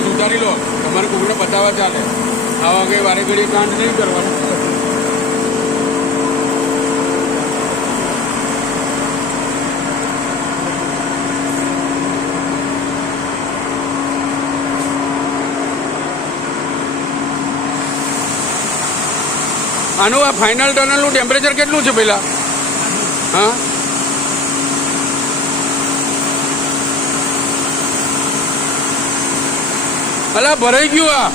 સરસ ઉતારી લો. તમારે કોઈને બતાવવા ચાલે. આવા કંઈ વારે ઘડીએ કાંડ નહીં કરવાનો. આનું આ ફાઇનલ ટનલનું ટેમ્પરેચર કેટલું છે પહેલાં? હા, અલા ભરાઈ ગયું. આ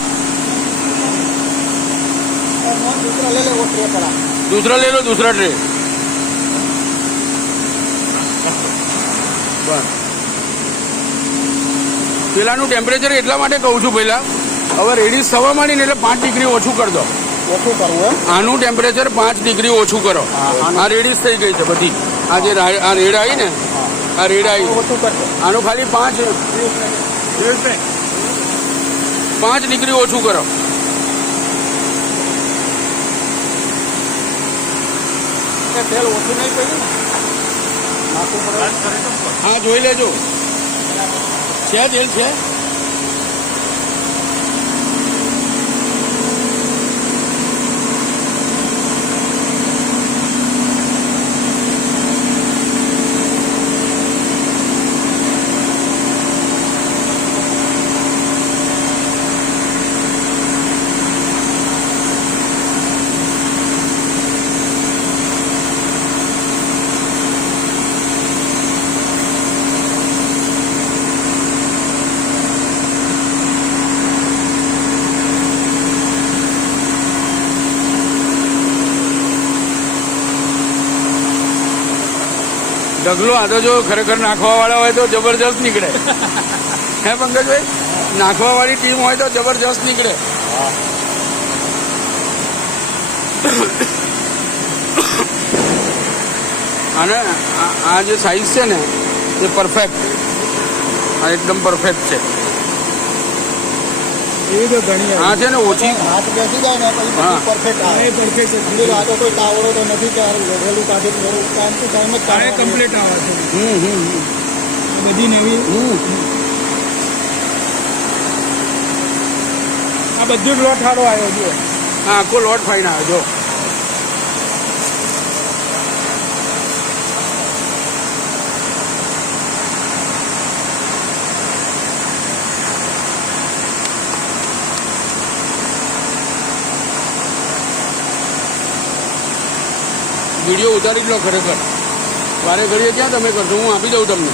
दूसरा ले लो, दूसरा ट्रे. બસ પેલાનું ટેમ્પરેચર એટલા માટે કહું છું. પહેલા હવે રેડી થવા માંડીને એટલે 5 ડિગ્રી ઓછું કરી દો. ઓછું કરવું એમ? આનું ટેમ્પરેચર 5 ડિગ્રી ઓછું કરો. આ રેડી થઈ ગઈ છે બધી. આ જે આ રેડ આવી ને, આ રેડ આવી, ઓછું કરજો. આનું ખાલી 5 ડિગ્રી ઓછું કરો. તેલ ઓછું નહીં પડ્યું ને, નાખવું પડે. હા, જોઈ લેજો. છે તેલ છે. ઢગલો આ તો જો ખરેખર નાખવા વાળા હોય તો જબરજસ્ત નીકળે. હે પંકજભાઈ, નાખવા વાળી ટીમ હોય તો જબરજસ્ત નીકળે. અને આ જે સાઈઝ છે ને એ પરફેક્ટ, આ એકદમ પરફેક્ટ છે. એવી તો ઘણી આ છે ને ઓછી હાથ બેસી જાય ને પછી હા. પરફેક્ટ આવે. પરફેક્ટ છે. આ તો કોઈ તાવડો તો નથી કે વહેલું કાઢે થોડું કામ તો ટાઈમ જ કાઢે કમ્પ્લીટ આવે છે. બધી નવી આ બધું જ લોટ સારો આવ્યો છે. હા, આખો લોટ ફાઈન આવે. જો વિડીયો ઉતારી લો. ખરેખર વારે ઘડીએ ક્યાં તમે કરશો? હું આપી દઉં તમને.